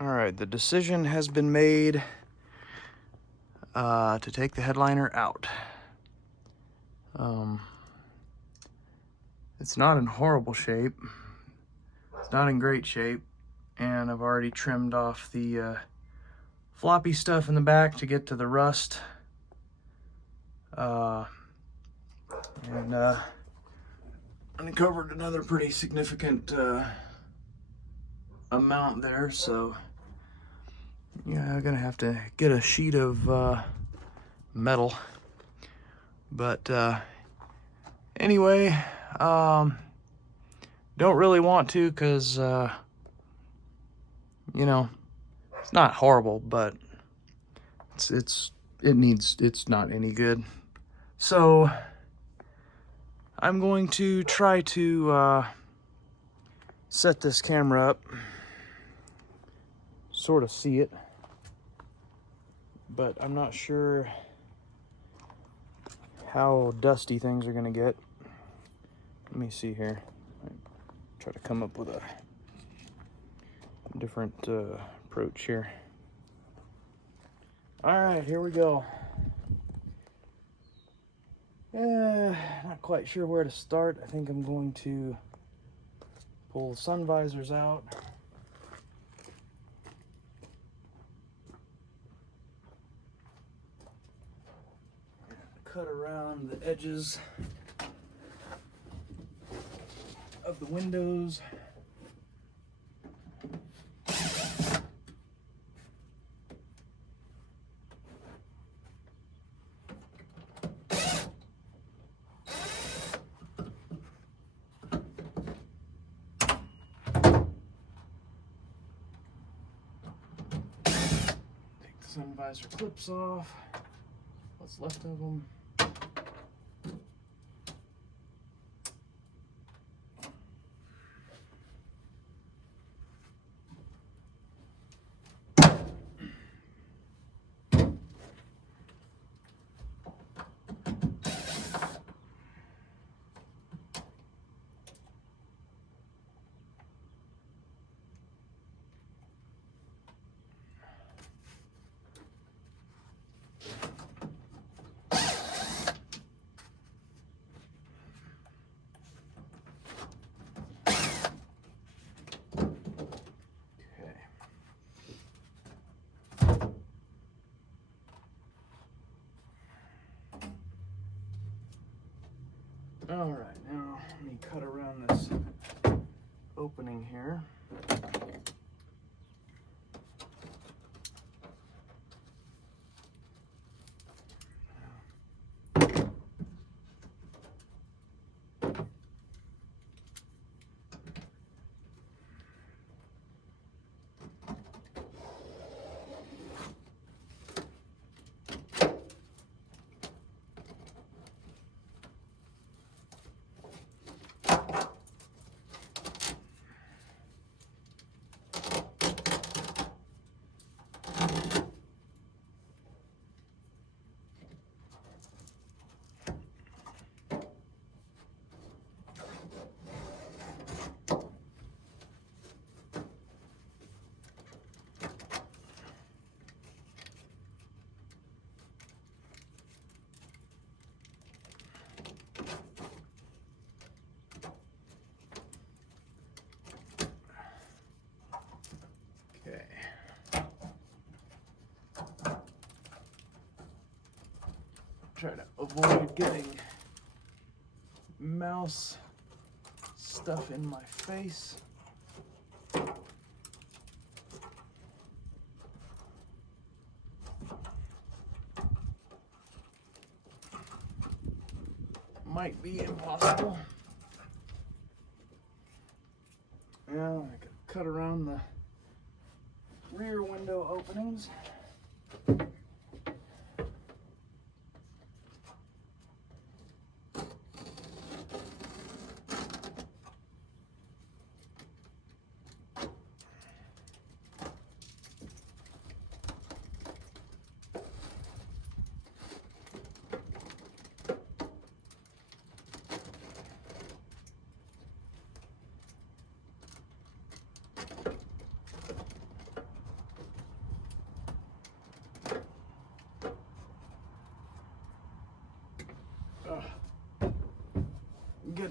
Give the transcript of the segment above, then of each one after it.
All right, the decision has been made to take the headliner out. It's not in horrible shape. It's not in great shape. And I've already trimmed off the floppy stuff in the back to get to the rust. And uncovered another pretty significant amount there, so yeah, I'm gonna have to get a sheet of metal. But anyway, don't really want to, because you know, it's not horrible, but it's not any good. So I'm going to try to set this camera up, sort of see it, but I'm not sure how dusty things are gonna get. Let me see here. Try to come up with a different approach here. All right, here we go. Not quite sure where to start. I think I'm going to pull the sun visors out. Cut around the edges of the windows. Take the sun visor clips off. What's left of them. All right, now let me cut around this opening here. Try to avoid getting mouse stuff in my face. Might be impossible. Now I can cut around the rear window openings.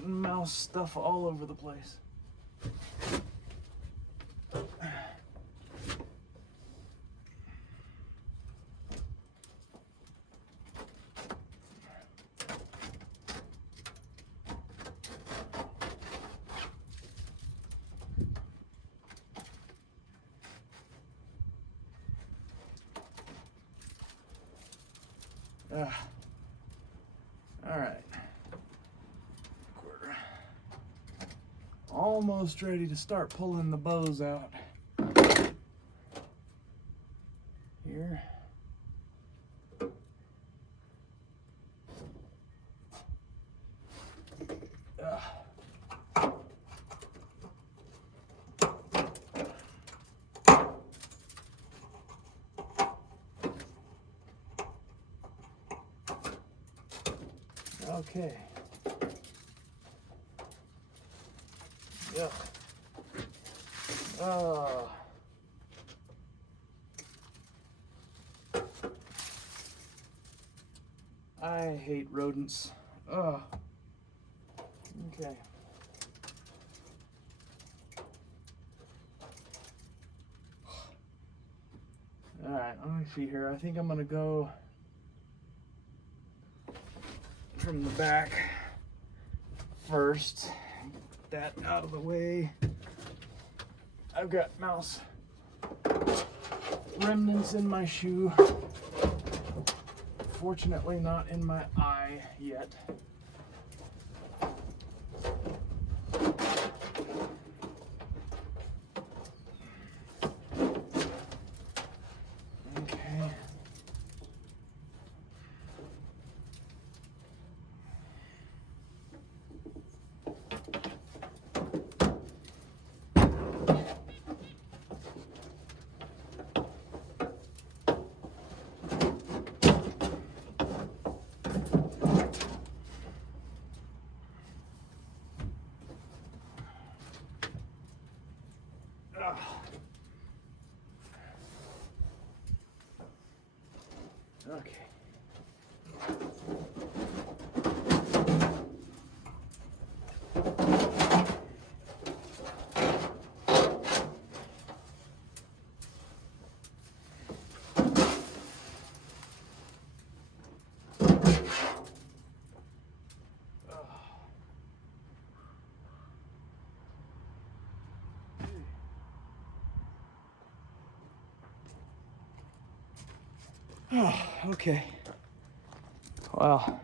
getting mouse stuff all over the place. All right. We're almost ready to start pulling the bows out. Here. Okay. Yep. I hate rodents. Okay. Alright, let me see here. I think I'm gonna go from the back first. Get that out of the way. I've got mouse remnants in my shoe. Fortunately not in my eye yet. Okay. Okay. Oh, okay. Well,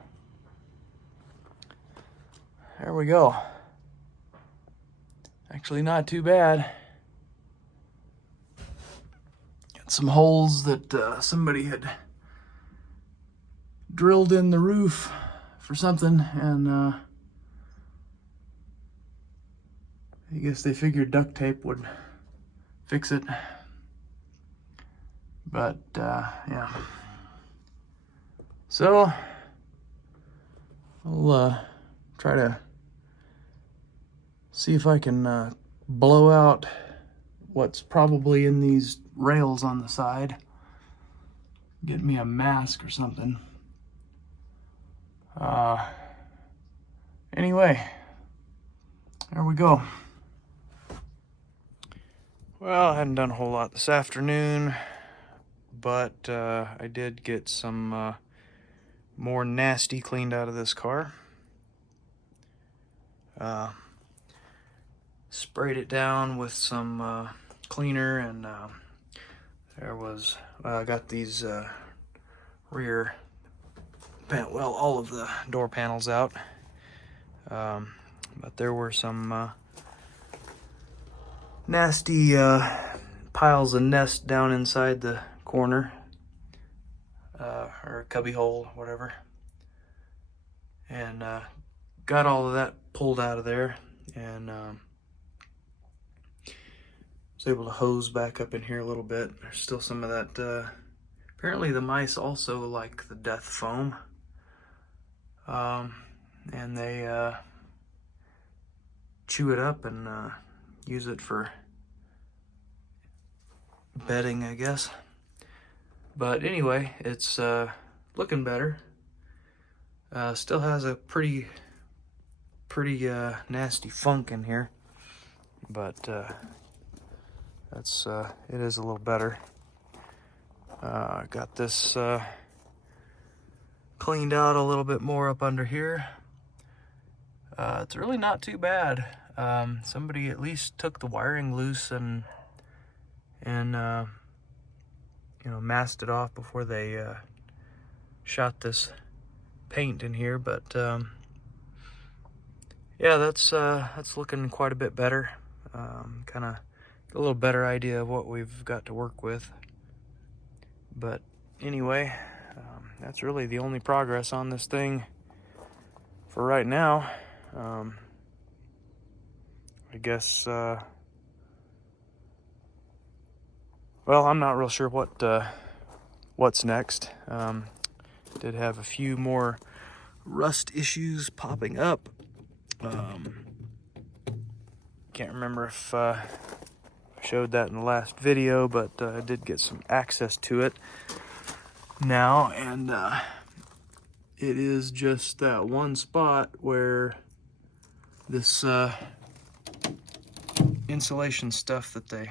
there we go. Actually, not too bad. Got some holes that somebody had drilled in the roof for something, and I guess they figured duct tape would fix it. But yeah. So I'll try to see if I can blow out what's probably in these rails on the side. Get me a mask or something. Anyway, there we go. Well, I hadn't done a whole lot this afternoon, but I did get some more nasty cleaned out of this car. Sprayed it down with some cleaner, and there was, I got these rear well, all of the door panels out, but there were some nasty piles of nest down inside the corner, or cubby hole, whatever, and got all of that pulled out of there, and was able to hose back up in here a little bit. There's still some of that. Apparently the mice also like the death foam, and they chew it up and use it for bedding, I guess. But anyway, it's looking better. Still has a pretty pretty nasty funk in here, but that's it is a little better. Got this cleaned out a little bit more up under here. It's really not too bad. Somebody at least took the wiring loose and you know, masked it off before they shot this paint in here. But yeah, that's looking quite a bit better. Kind of a little better idea of what we've got to work with. But anyway, that's really the only progress on this thing for right now. I guess, well, I'm not real sure what's next. Did have a few more rust issues popping up. Can't remember if I showed that in the last video, but I did get some access to it now, and it is just that one spot where this insulation stuff that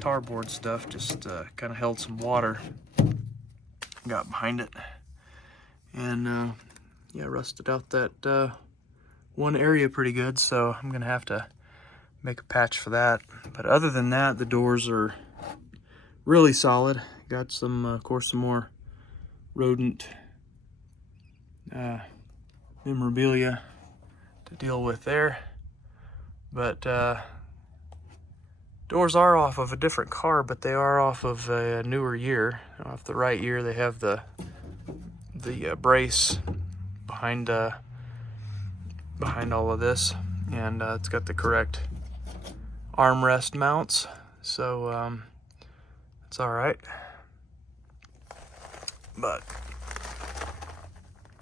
tarboard stuff just kind of held some water, got behind it, and yeah, rusted out that one area pretty good. So I'm gonna have to make a patch for that. But other than that, the doors are really solid. Got some, of course, some more rodent memorabilia to deal with there. But doors are off of a different car, but they are off of a newer year. Off the right year, they have the brace behind all of this, and it's got the correct armrest mounts, so it's all right. But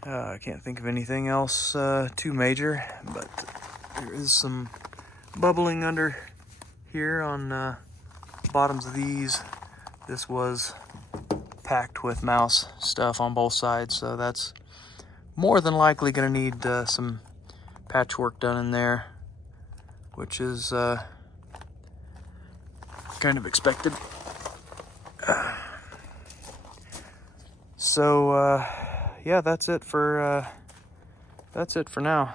I can't think of anything else too major. But there is some bubbling under here on the bottoms of these. This was packed with mouse stuff on both sides, so that's more than likely going to need some patchwork done in there, which is kind of expected. So yeah, that's it for now.